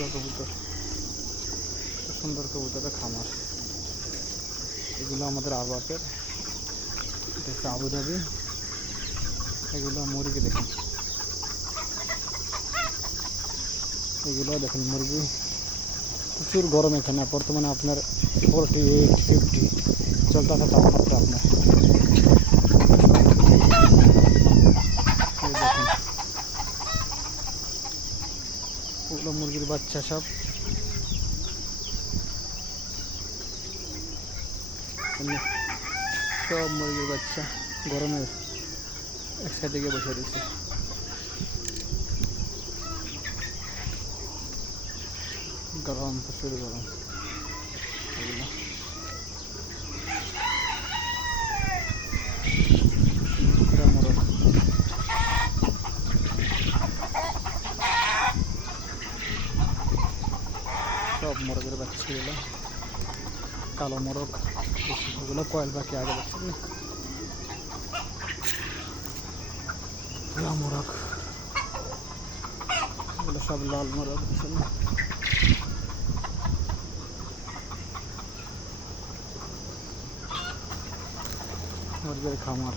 পেঁচুয়া কবুতর, সুন্দর কবুতরের খামার। এগুলো আমাদের আবাতের, এটা হচ্ছে আবুধাবি। এগুলো মুরগি দেখুন, এগুলো দেখুন মুরগি। প্রচুর গরম এখানে বর্তমানে আপনার 48-50 চলতে আছে তাপমাত্রা আপনার। এই দেখুন ওগুলো মুরগির বাচ্চা সব। সব মুরগির বাচ্চা গরমে এক সাইডে গিয়ে বসে রয়েছে। গরম, প্রচুর গরম এগুলো। মোরগ, সব মোরগের বাচ্চা এগুলো। কালো মোরগ, ওগুলো কয়েল পাখি আগে দেখছেন না, মোরগ এগুলো সব লাল মোরগ দেখছেন না। মুরগির খামার।